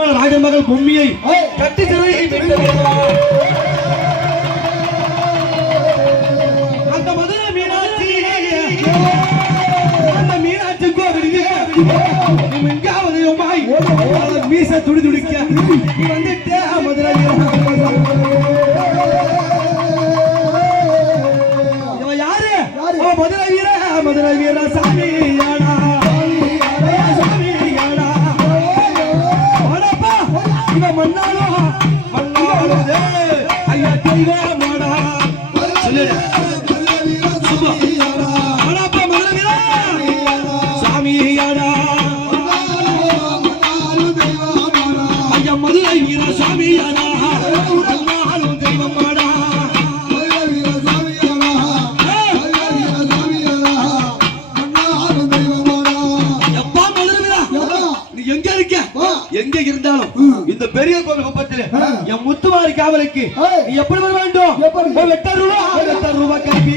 திருமால் ராஜமகள் பொம்மியை கட்டி அந்த மதுரை மீனாட்சி. அந்த மீனாட்சிக்கோ எங்காவது மாய் மீச துடி துடிக்க. வந்துட்டே மதுரை மதுரை வீர மதுரை வீர சாமி. வீரசாமியடா ஐயா மதுரை வீரசாமியடா எங்க இருந்தாலும் இந்த பெரிய கோவில் குப்பத்தில் என் முத்துமாரி காவலுக்கு எப்படி வர வேண்டும்? வெட்டாயிரம் ரூபாய் வெட்டாயிரம் ரூபாய் கட்டி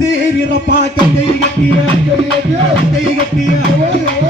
தேவிரப்பா கட்டை கட்டிய கட்டை கட்டிய.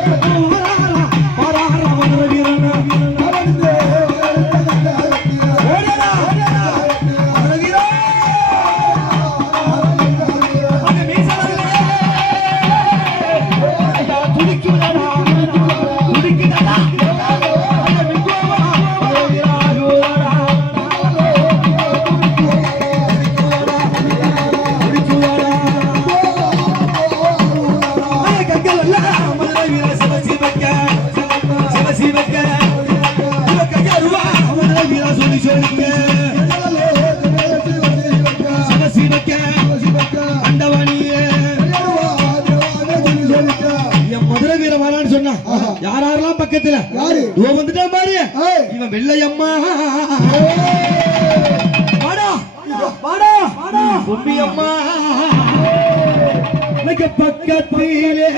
பக்கத்துல. யாரு? இவன் வந்துட்டான் பாரு. இவன் வெள்ளையம்மா. வாடா. வாடா. வாடா. பொம்மியம்மா. பக்கத்திலே.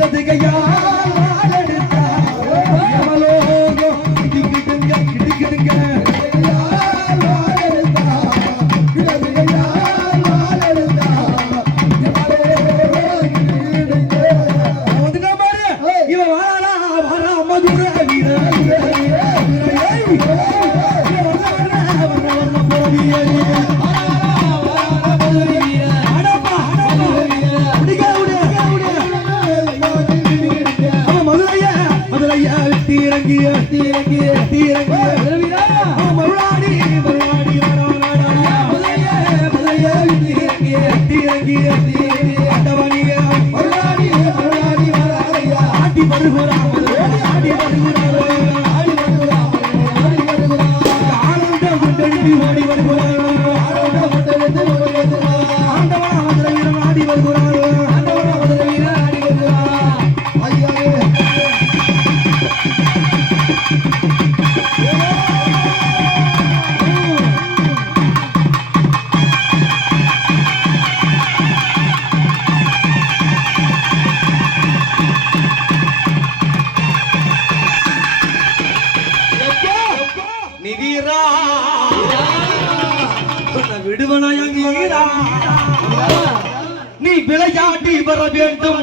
the digger, yeah. அருளாடி அருளாடி வராதையா ஆட்டி வருகிறார் விடுவனா நீ விளையாட்டி வர வேண்டும்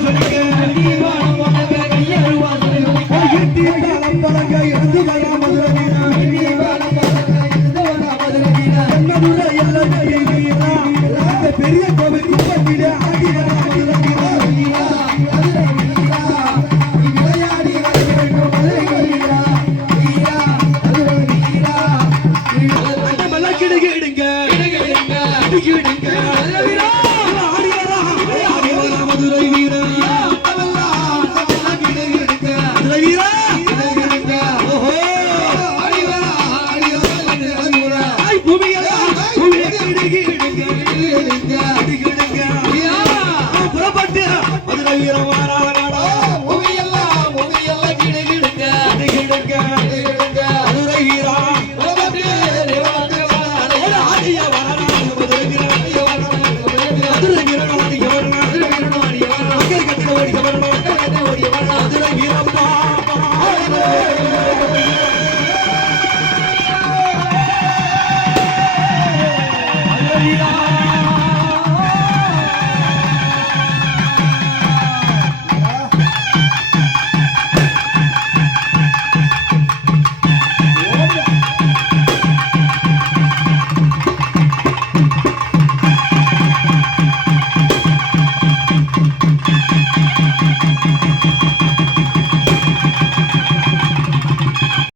Thank you. மதுரை புறப்பட்டு. மதுரை வீரமான